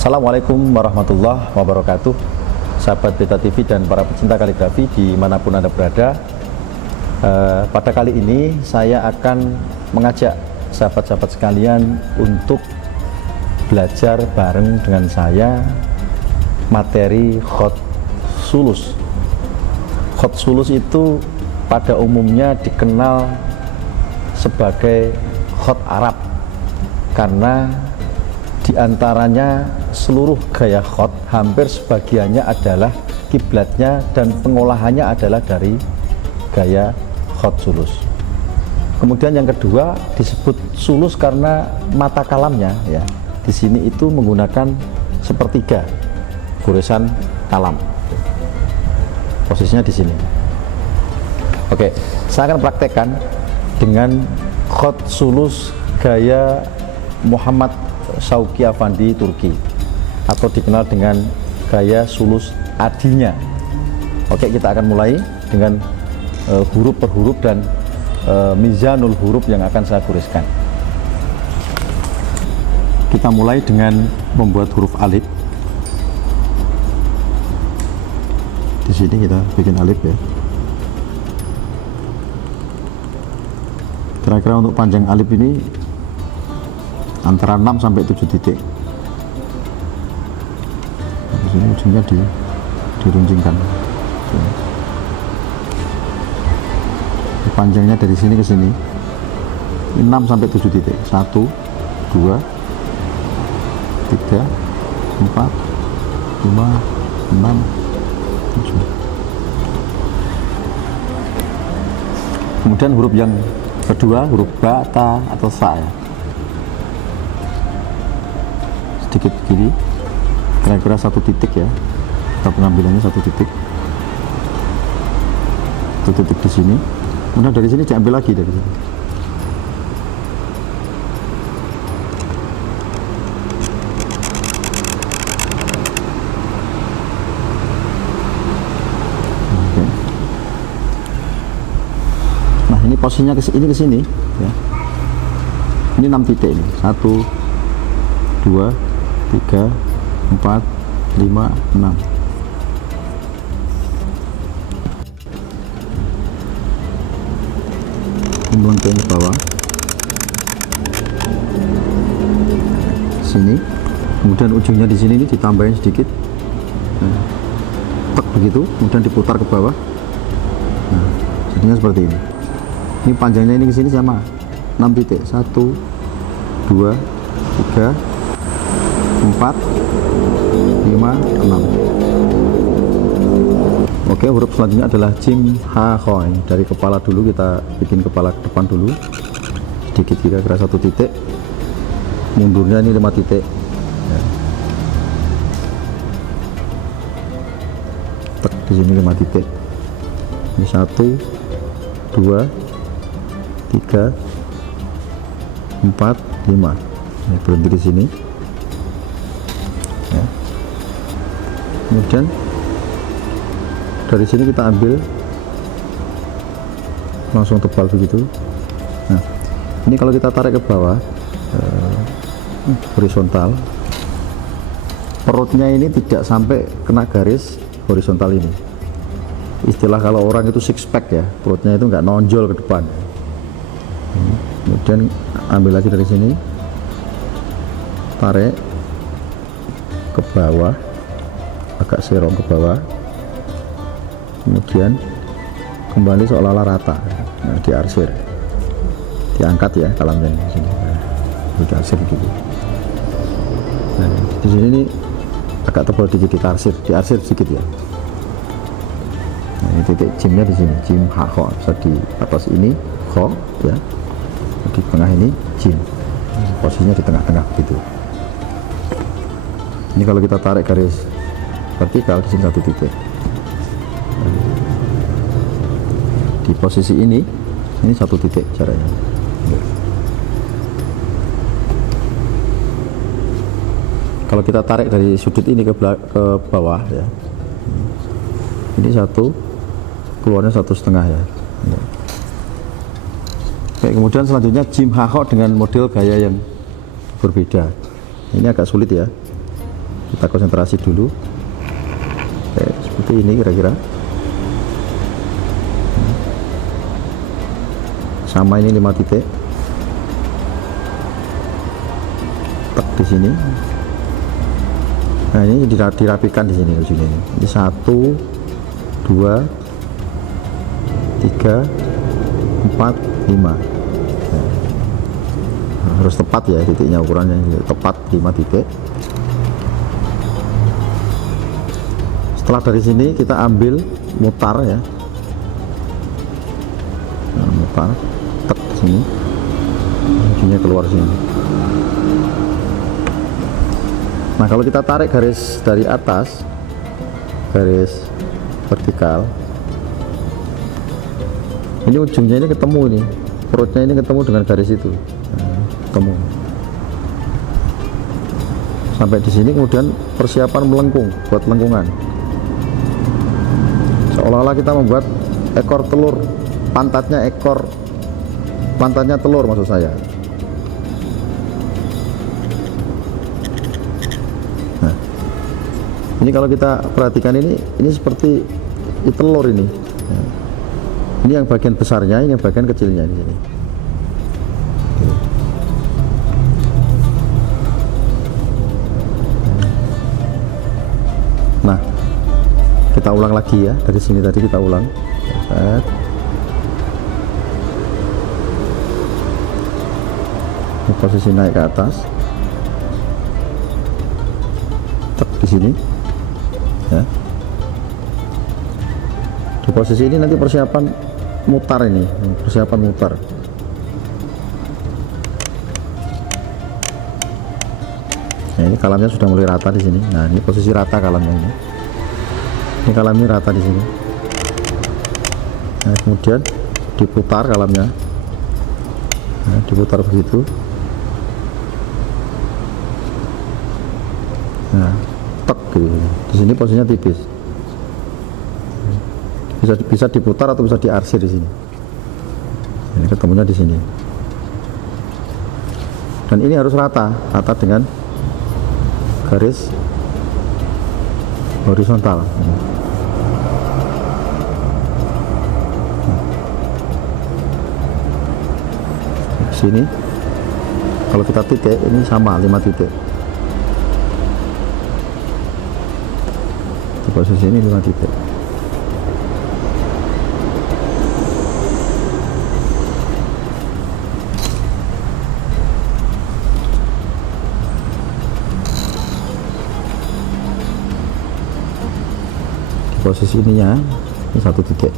Assalamualaikum warahmatullahi wabarakatuh, sahabat Beta TV dan para pecinta kaligrafi dimanapun Anda berada. Pada kali ini saya akan mengajak sahabat-sahabat sekalian untuk belajar bareng dengan saya materi khot sulus. Khot sulus itu pada umumnya dikenal sebagai khot Arab karena diantaranya seluruh gaya khot hampir sebagiannya adalah kiblatnya dan pengolahannya adalah dari gaya khot sulus. Kemudian yang kedua disebut sulus karena mata kalamnya ya di sini itu menggunakan sepertiga goresan kalam. Posisinya di sini. Oke, saya akan praktekkan dengan khot sulus gaya Muhammad Shauki Afandi Turki atau dikenal dengan gaya sulus adinya. Oke, kita akan mulai dengan huruf per huruf dan mizanul huruf yang akan saya goreskan. Kita mulai dengan membuat huruf alif. Di sini kita bikin alif ya. Kira-kira untuk panjang alif ini antara 6 sampai 7 titik. Di sini ujungnya diruncingkan. Panjangnya dari sini ke sini 6 sampai 7 titik. 1 2 3 4 5 6 7. Kemudian huruf yang kedua, huruf ba, ta atau sa ya. Sedikit kiri, kira-kira 1 titik ya. Kita pengambilannya 1 titik. 1 titik di sini. Kemudian dari sini diambil lagi dari sini. Oke. Nah ini posisinya ke sini ya. Ini 6 titik ini. 1 2 3 4 5 6. Melengkung ke bawah sini, kemudian ujungnya di sini ini ditambahin sedikit, nah, tek begitu, kemudian diputar ke bawah. Nah, jadinya seperti ini. Ini panjangnya ini ke sini sama 6 titik. 1 2 3 4 5 6. Oke, huruf selanjutnya adalah jim ha kho. Dari kepala dulu kita bikin kepala ke depan dulu. Sedikit kira-kira 1 titik. Mundurnya ini 5 titik. Ya. Tek di sini 5 titik. Ini 1 2 3 4 5. Ini berhenti di sini. Ya. Kemudian dari sini kita ambil langsung tebal begitu. Nah, ini kalau kita tarik ke bawah horizontal, perutnya ini tidak sampai kena garis horizontal ini. Istilah kalau orang itu six pack ya, perutnya itu nggak nonjol ke depan. Kemudian ambil lagi dari sini, tarik ke bawah, agak serong ke bawah. Kemudian kembali seolah-olah rata. Nah, diarsir, diangkat ya kalamnya di sini. Nah, diarsir gitu. Nah, di sini ini agak tebal dikit, diarsir sedikit ya. Nah, ini titik jimnya di sini, jim ha kho. Bisa di atas ini kho ya, di tengah ini jim. Posisinya di tengah-tengah gitu. Ini kalau kita tarik garis vertikal di sini 1 titik. Di posisi ini 1 titik caranya. Kalau kita tarik dari sudut ini ke bawah ya, ini 1, keluarnya 1,5 ya. Oke, kemudian selanjutnya jim ha kho dengan model gaya yang berbeda. Ini agak sulit ya. kita konsentrasi dulu. Oke, seperti ini kira-kira. Sama ini 5 titik. Tek di sini. Nah, ini dirapikan di sini ujungnya ini. Ini 1 2 3 4 5. Nah, harus tepat ya titiknya, ukurannya tepat 5 titik. Setelah dari sini kita ambil mutar ya. Nah, mutar tek sini. Ujungnya keluar sini. Nah, kalau kita tarik garis dari atas, garis vertikal, ini ujungnya ini ketemu nih, perutnya ini ketemu dengan garis itu, nah, ketemu. Sampai di sini kemudian persiapan melengkung, buat lengkungan. Seolah-olah kita membuat ekor telur, pantatnya telur maksud saya. Ini kalau kita perhatikan ini seperti telur ini. Ini yang bagian besarnya, ini yang bagian kecilnya di sini. Nah, kita ulang lagi ya, dari sini tadi kita ulang. Ini posisi naik ke atas. Tek di sini. Ya. Di posisi ini nanti persiapan mutar ini, persiapan mutar. Nah, ini kalamnya sudah mulai rata di sini. Nah, ini posisi rata kalamnya ini. Ini kalamnya rata di sini. Nah, kemudian diputar kalamnya. Nah, diputar begitu. Nah, tek gitu. Di sini posisinya tipis. Bisa diputar atau bisa diarsir di sini. Ini ketemunya di sini. Dan ini harus rata dengan garis horizontal. Sini kalau kita titik ini sama 5 titik. Di posisi ini 5 titik. Di posisi ininya ini 1 titik.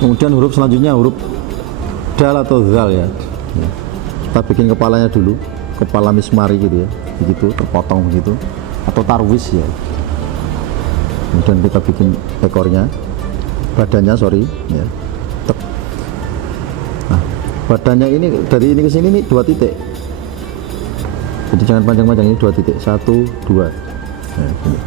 Kemudian huruf selanjutnya huruf dal atau zal ya. Kita bikin kepalanya dulu, kepala mismari gitu ya, begitu terpotong begitu, atau tarwis ya. Kemudian kita bikin ekornya, badannya ya. Nah, badannya ini dari ini ke sini nih 2 titik. Jadi jangan panjang-panjang, ini 2 titik, 1 2. Nah, ini.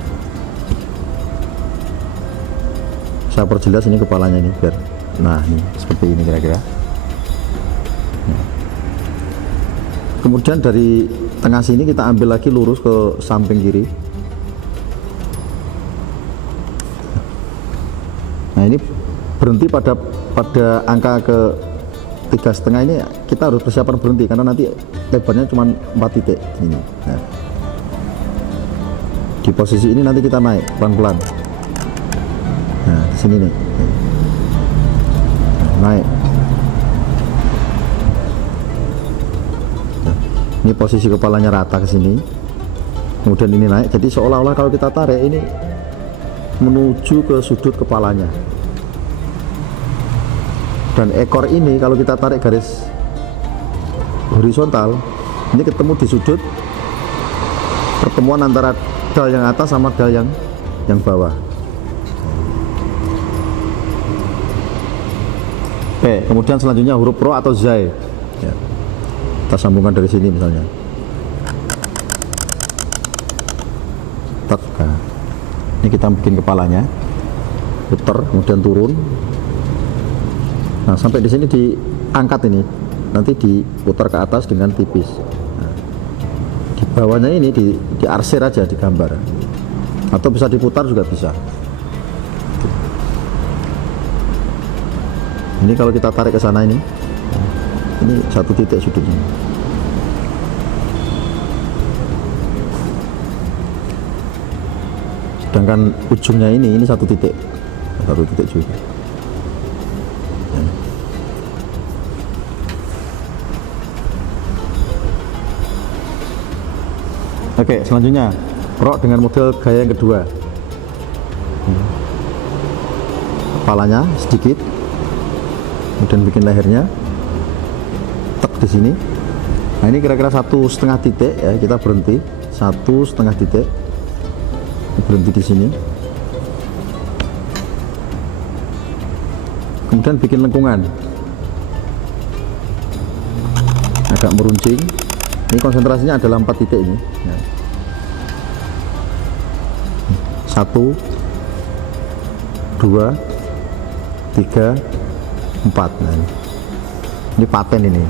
Saya perjelas ini kepalanya ini biar. Nah, ini seperti ini kira-kira. Kemudian dari tengah sini kita ambil lagi lurus ke samping kiri. Nah, ini berhenti pada angka ke 3,5 ini kita harus persiapan berhenti karena nanti lebarnya cuma 4 titik ini. Nah, di posisi ini nanti kita naik pelan-pelan. Nah, di sini nih. Naik. Nah, ini posisi kepalanya rata ke sini. Kemudian ini naik. Jadi seolah-olah kalau kita tarik ini menuju ke sudut kepalanya. Dan ekor ini kalau kita tarik garis horizontal, ini ketemu di sudut pertemuan antara dal yang atas sama dal yang bawah. Oke, kemudian selanjutnya huruf ro atau zai ya. Kita sambungkan dari sini misalnya. Nah, ini kita bikin kepalanya, putar kemudian turun. Nah, sampai di sini diangkat ini, nanti diputar ke atas dengan tipis. Nah, Di bawahnya ini diarsir aja, digambar, atau bisa diputar juga bisa. Ini kalau kita tarik ke sana ini satu titik sudutnya. Sedangkan ujungnya ini satu titik juga. Oke, selanjutnya rok dengan model gaya yang kedua. Kepalanya sedikit, kemudian bikin lehernya, tek di sini. Nah ini kira-kira 1,5 titik ya, kita berhenti 1,5 titik, berhenti di sini. Kemudian bikin lengkungan, agak meruncing. Ini konsentrasinya adalah 4 titik ini. 1, 2, 3, 4. Nah, ini paten ini.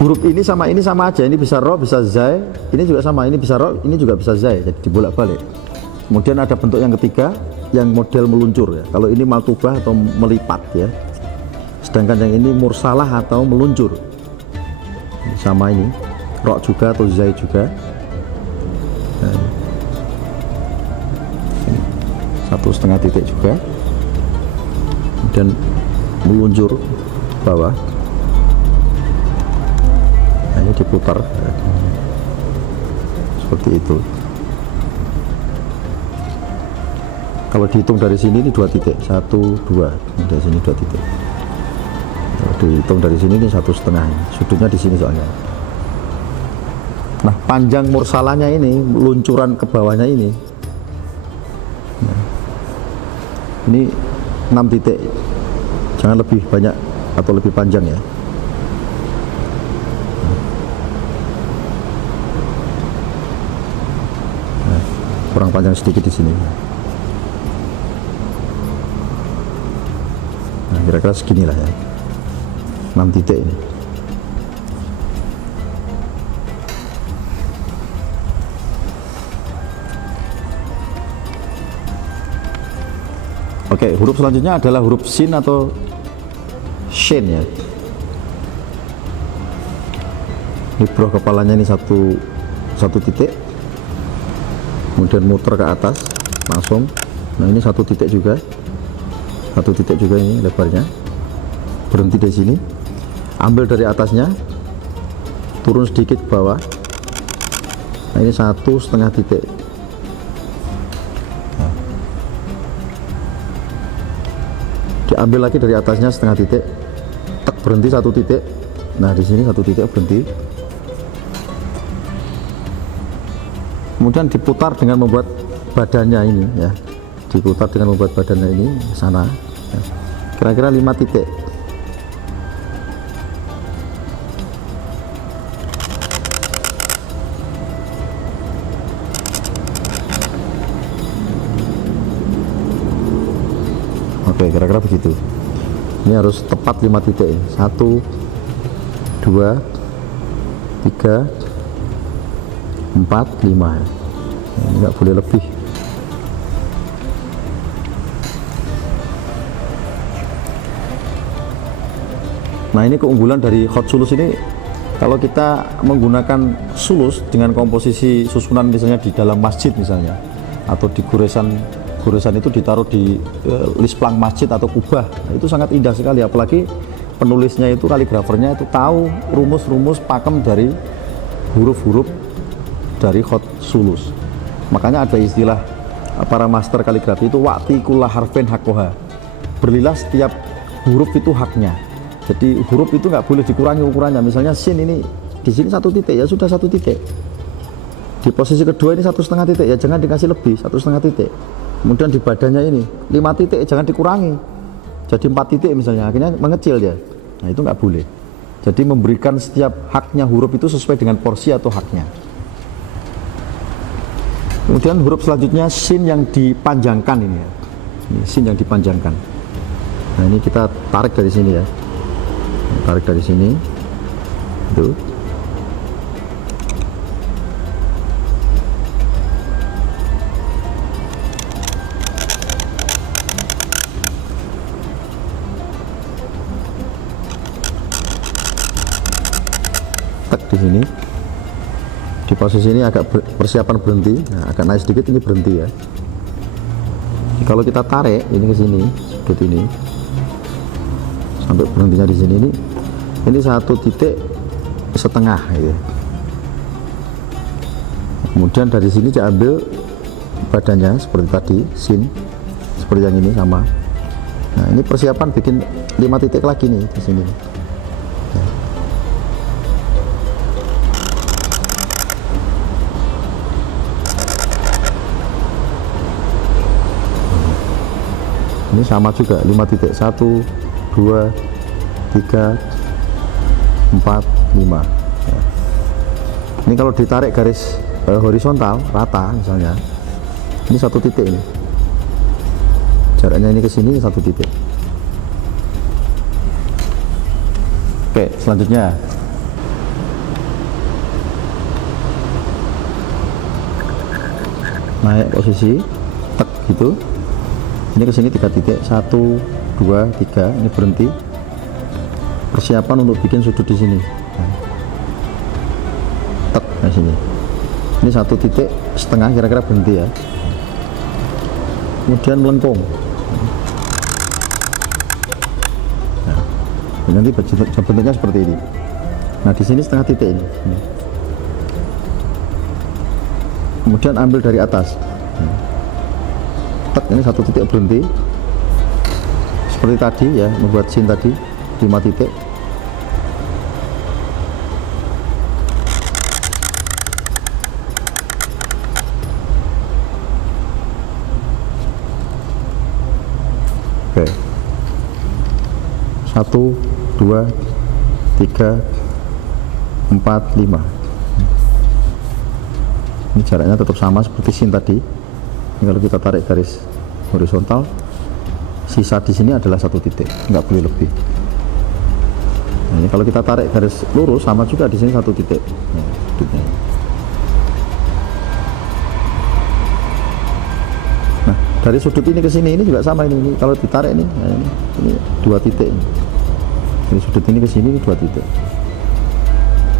Huruf ini sama aja, ini bisa ro, bisa zai, ini juga sama, ini bisa ro, ini juga bisa zai, jadi dibolak-balik. Kemudian ada bentuk yang ketiga, yang model meluncur ya. Kalau ini maltubah atau melipat ya. Sedangkan yang ini mursalah atau meluncur. Sama ini, ro juga atau zai juga. Nah, 1,5 titik juga. Kemudian meluncur ke bawah. Nah, ini diputar seperti itu. Kalau dihitung dari sini ini 2 titik, 1, 2, dari sini 2 titik. Kalau dihitung dari sini ini 1,5, sudutnya di sini soalnya. Nah, panjang mursalahnya ini, luncuran ke bawahnya ini, nah, ini 6 titik, jangan lebih banyak atau lebih panjang ya. Nah, kurang panjang sedikit di sini. Nah, kira-kira seginilah ya, 6 titik ini. Oke, huruf selanjutnya adalah huruf sin atau shin ya. Di bawah kepalanya ini satu titik, kemudian muter ke atas langsung. Nah ini 1 titik juga, 1 titik juga ini lebarnya. Berhenti di sini, ambil dari atasnya, turun sedikit ke bawah. Nah ini 1,5 titik. Diambil lagi dari atasnya 1,5 titik, tek, berhenti 1 titik. Nah di sini 1 titik, berhenti. Kemudian diputar dengan membuat badannya ini ya, diputar dengan membuat badannya ini sana ya. Kira-kira 5 titik. Oke, kira-kira begitu. Ini harus tepat 5 titik. 1, 2, 3, 4, 5. Ini nggak boleh lebih. Nah ini keunggulan dari hot sulus ini, kalau kita menggunakan sulus dengan komposisi susunan misalnya di dalam masjid misalnya, atau di goresan itu ditaruh di lisplang masjid atau kubah, nah, itu sangat indah sekali. Apalagi penulisnya itu, kaligrafernya itu tahu rumus-rumus pakem dari huruf-huruf dari hot sulus. Makanya ada istilah para master kaligrafi itu waqti kulla harfin haqqoha, berilah setiap huruf itu haknya. Jadi huruf itu nggak boleh dikurangi ukurannya. Misalnya sin ini di sini 1 titik, ya sudah 1 titik. Di posisi kedua ini 1,5 titik, ya jangan dikasih lebih, 1,5 titik. Kemudian di badannya ini 5 titik, jangan dikurangi jadi 4 titik misalnya, akhirnya mengecil dia. Nah itu nggak boleh. Jadi memberikan setiap haknya huruf itu sesuai dengan porsi atau haknya. Kemudian huruf selanjutnya sin yang dipanjangkan ini ya. Ini sin yang dipanjangkan. Nah ini kita tarik dari sini ya. tarik dari sini itu. Tek di sini, di posisi ini agak persiapan berhenti. Nah, agak naik sedikit, ini berhenti ya. Kalau kita tarik ini ke sini, seperti ini, sampai berhentinya di sini, ini 1,5 gitu. Kemudian dari sini diambil badannya seperti tadi, sin, seperti yang ini sama. Nah, ini persiapan bikin 5 titik lagi nih di sini. Ini sama juga 5 titik, 1, 2, 3, 4, 5 ya. Ini kalau ditarik garis horizontal rata misalnya, ini 1 titik, ini jaraknya ini ke sini 1 titik. Oke, selanjutnya naik posisi tek gitu, ini ke sini 3 titik, 1, 2, 3, ini berhenti. Persiapan untuk bikin sudut di sini. Tek di sini. Ini 1,5 kira-kira berhenti ya. Kemudian melengkung. Nah, nanti bentuknya seperti ini. Nah, di sini setengah titik ini. Kemudian ambil dari atas. Ini 1 titik berhenti seperti tadi ya, membuat sin tadi 5 titik. Oke, 1, 2, 3, 4, 5. Ini jaraknya tetap sama seperti sin tadi. Ini kalau kita tarik garis horizontal, sisa di sini adalah 1 titik, nggak boleh lebih. Nah, ini kalau kita tarik garis lurus sama juga di sini 1 titik. Nah, dari sudut ini ke sini ini juga sama, ini kalau ditarik ini, nah ini 2 titik. Dari sudut ini ke sini ini 2 titik.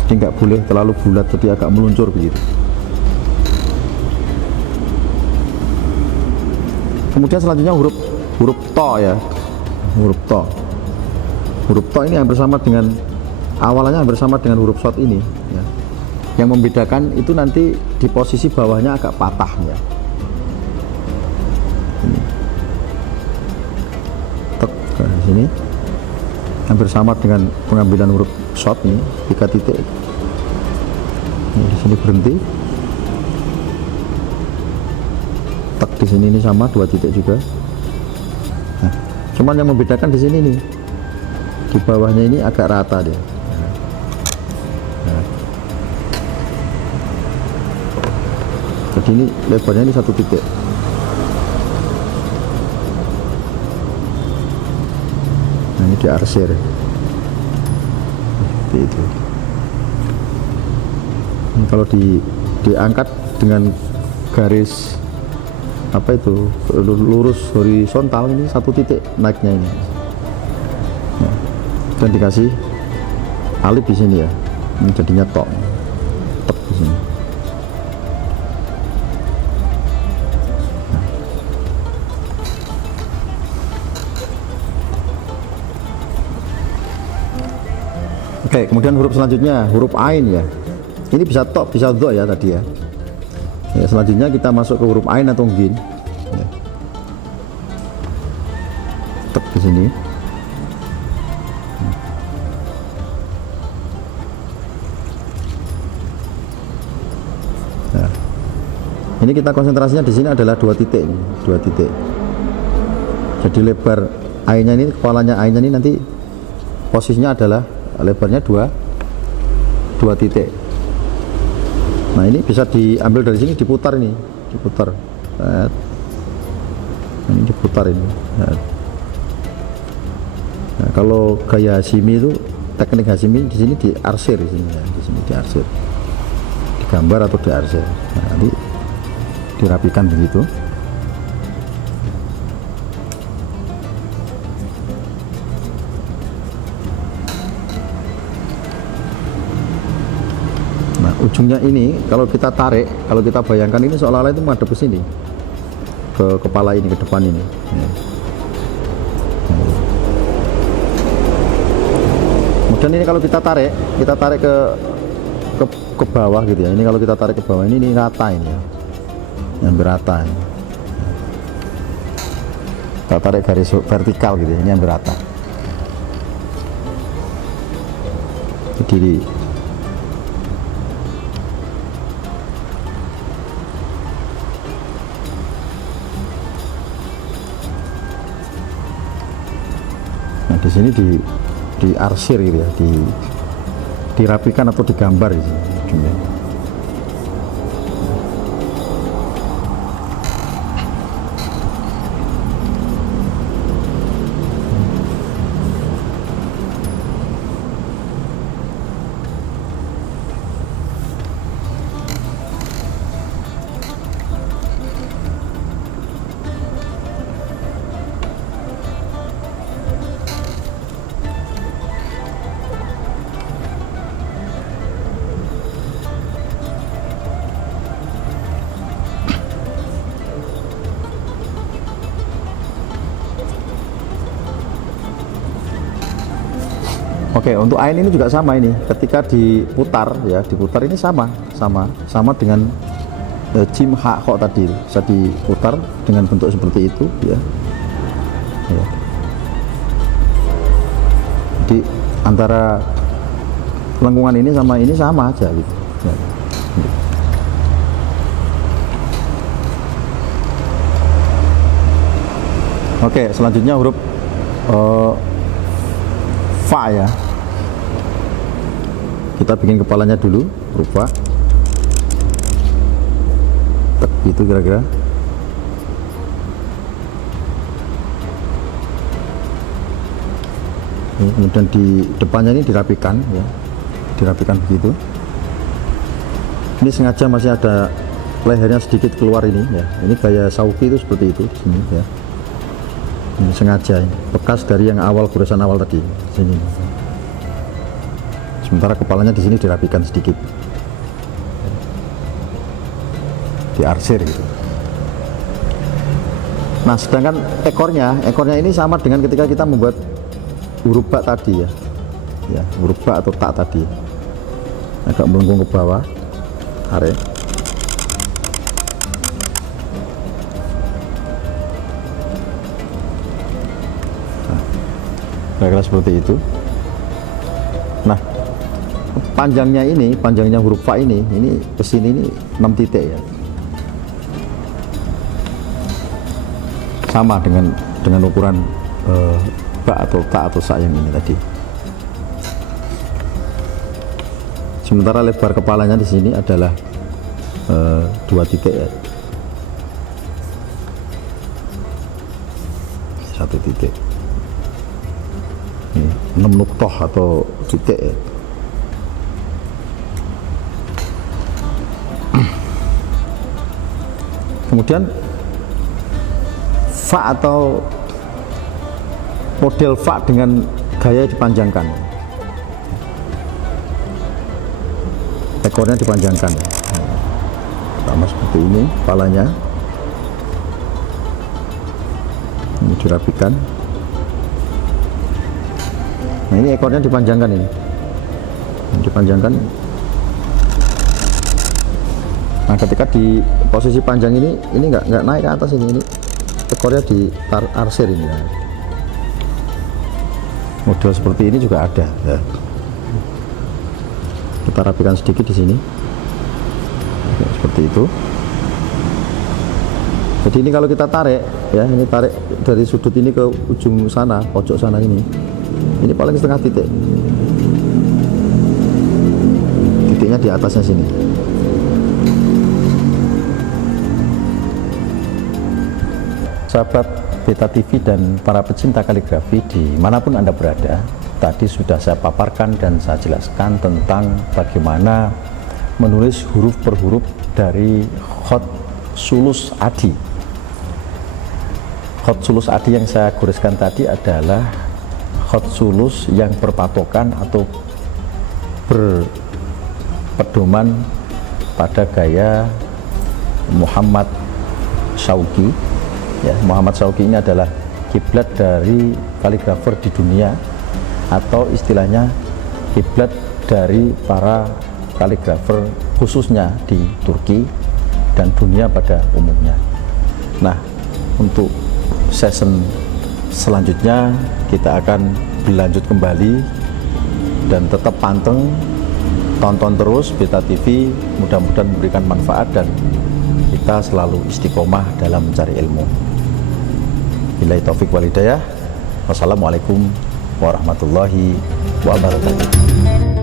Jadi nggak boleh terlalu bulat, tapi agak meluncur begitu. Kemudian selanjutnya huruf to ya, huruf to. Huruf to ini yang bersama dengan awalnya bersama dengan huruf short ini ya. Yang membedakan itu nanti di posisi bawahnya agak patah ya. Ini. Tek di sini. Yang bersama dengan pengambilan huruf short ini 3 titik. Ini di sini berhenti. Tek di sini ini sama 2 titik juga. Nah, cuman yang membedakan di sini nih, di bawahnya ini agak rata dia. Nah. Jadi ini lebarnya ini 1 titik. Nah, ini diarsir seperti itu. Ini kalau diangkat dengan garis apa itu lurus horizontal, ini 1 titik naiknya ini. Nah, dan dikasih alif di sini ya, ini jadinya tok di sini. Nah. Oke, kemudian huruf selanjutnya huruf ain ya. Ini bisa tok bisa dho ya tadi ya. Ya, selanjutnya kita masuk ke huruf ain atau gin. Ya. Tek di sini. Nah, ini kita konsentrasinya di sini adalah 2 titik ini, 2 titik. Jadi lebar ainnya ini, kepalanya ainnya ini nanti posisinya adalah lebarnya 2 titik. Nah, ini bisa diambil dari sini, diputar ini, diputar. Nah, ini diputar ini. Nah, kalau gaya Hashimi itu teknik Hazimi di sini diarsir di sini ya, di sini diarsir, digambar atau diarsir. Nah, nanti dirapikan begitu. Nah, ujungnya ini kalau kita tarik, kalau kita bayangkan ini seolah-olah itu menghadap ke sini, ke kepala ini, ke depan ini. Kemudian ini kalau kita tarik ke bawah gitu ya. Ini kalau kita tarik ke bawah ini rata ini ya, hampir rata. Ini. Kita tarik garis vertikal gitu ya, ini hampir rata. Jadi nah di sini diarsir gitu ya, dirapikan atau digambar gitu. Oke, untuk ain ini juga sama ini. Ketika diputar ya, diputar ini sama dengan jim ha kho tadi. Bisa diputar dengan bentuk seperti itu ya. Ya. Jadi antara lengkungan ini sama ini sama aja gitu. Ya. Oke, selanjutnya huruf fa ya. Kita bikin kepalanya dulu, huruf fa. Gitu kira-kira. Kemudian di depannya ini dirapikan ya, dirapikan begitu. Ini sengaja masih ada lehernya sedikit keluar ini ya. Ini gaya sauki itu seperti itu di sini ya. Ini sengaja ini, bekas dari yang awal goresan awal tadi sini. Sementara kepalanya di sini dirapikan sedikit, diarsir gitu. Nah, sedangkan ekornya ini sama dengan ketika kita membuat huruf ba tadi ya, huruf ba atau tak tadi, agak melengkung ke bawah, tarik. Kira-kira seperti itu. Nah, panjangnya huruf fa ini kesini ini 6 titik ya, sama dengan ukuran ba atau ta atau sa yang ini tadi. Sementara lebar kepalanya di sini adalah 2 titik ya, 1 titik. 6 nuktoh atau titik ya. Kemudian fa atau model fa dengan gaya dipanjangkan, ekornya dipanjangkan sama seperti ini, kepalanya ini dirapikan. Nah, ini ekornya dipanjangkan ini, dipanjangkan. Nah, ketika di posisi panjang ini nggak naik ke atas ini ekornya diarsir ini ya. Model seperti ini juga ada ya. Kita rapikan sedikit di sini. Oke, seperti itu. Jadi ini kalau kita tarik ya, ini tarik dari sudut ini ke ujung sana, pojok sana ini paling setengah titik. Titiknya di atasnya sini. Sahabat Beta TV dan para pecinta kaligrafi dimanapun Anda berada, tadi sudah saya paparkan dan saya jelaskan tentang bagaimana menulis huruf per huruf dari khot sulus adi. Khot sulus adi yang saya goreskan tadi adalah khot sulus yang berpatokan atau berpedoman pada gaya Muhammad Syauqi. Ya, Muhammad Syauqi ini adalah kiblat dari kaligrafer di dunia, atau istilahnya kiblat dari para kaligrafer khususnya di Turki dan dunia pada umumnya. Nah, untuk season selanjutnya kita akan berlanjut kembali, dan tetap panteng tonton terus Beta TV, mudah-mudahan memberikan manfaat dan kita selalu istiqomah dalam mencari ilmu. Billahi taufik wal hidayah. Wassalamualaikum warahmatullahi wabarakatuh.